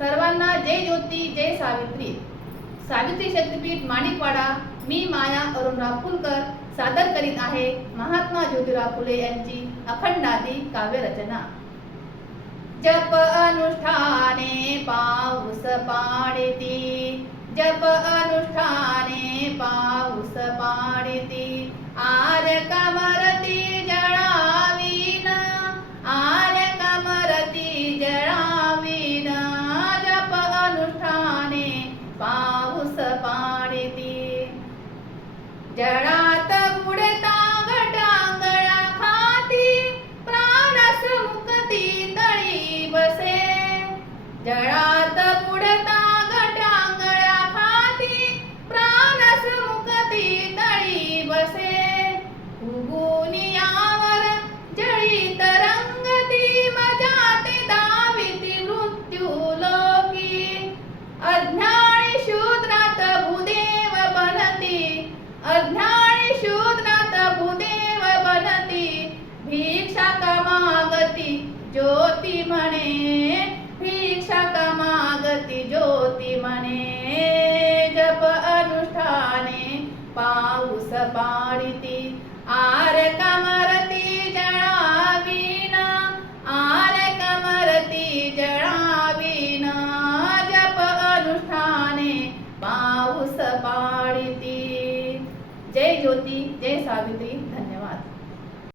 सर्वांना जय ज्योती जय सावित्री. सावित्री शक्तीपीठ माणिकवाडा मी माया अरुणराव फुलकर सादर करीत आहे महात्मा ज्योतिराव फुले यांची अखंडादी काव्यरचना. जप अनुष्ठाने पाऊस पाडती जप अनुष्ठ जळात बुडता गटांगळा खाती प्राणस मुक्ती तळी बसे. जळा ज्योती म्हणे भिक्षा मागती? ज्योती म्हणे जप अनुष्ठाने पाऊस पाडिती. आर कमरती जळावीन आर कमरती जळावीन जप अनुष्ठाने पाऊस पाडिती. जय ज्योती जय सावित्री धन्यवाद.